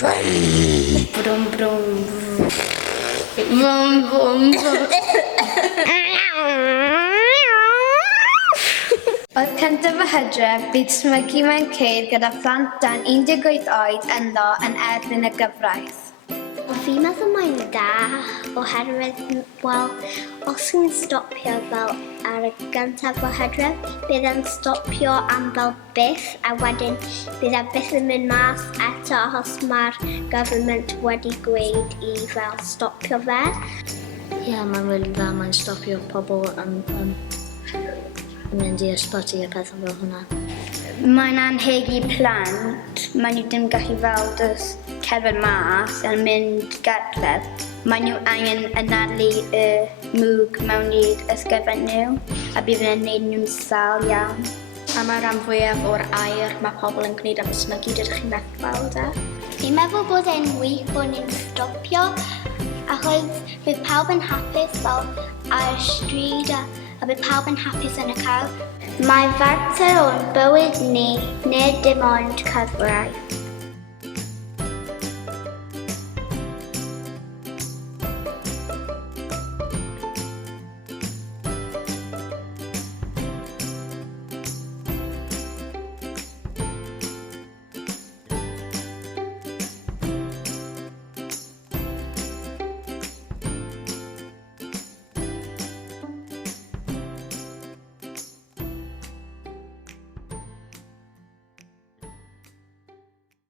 Brum brum. Brum brum brum. Oedd cyntaf y Hydref, bydd smygu mewn ceir gyda plant dan 18 oed ynddo yn erbyn y gyfraith. Fi meddwl mae'n da oherwydd, wel, os yn stopio fel ar y gyntaf o Hydref, bydd yn stopio am fel beth, a wedyn bydd e byth yn mynd mas eto achos mae'r government wedi gweud I fel stopio fe. Ie, mae'n rili dda, mae'n stopio pobl yn mynd I ysbyty a pethau fel hwnna. Mae'n anheg I plant, maen nhw ddim gallu fel cerdded mas yn mynd gartref. Maen nhw angen ynalu y mwg mewn i'r ysgrifen nhw a bydd yn gwneud nhw'n sal iawn. A mae'r rhan fwyaf o'r air mae pobl yn gwneud am ysmygu, dydych chi'n meddwl weld e? Fi'n meddwl bod e'n wych bod ni'n stopio achos bydd pawb yn hapus fel ar y stryd a bydd pawb yn hapus yn y car. Mae fater o'n bywyd ni, nid dim ond cyfraith.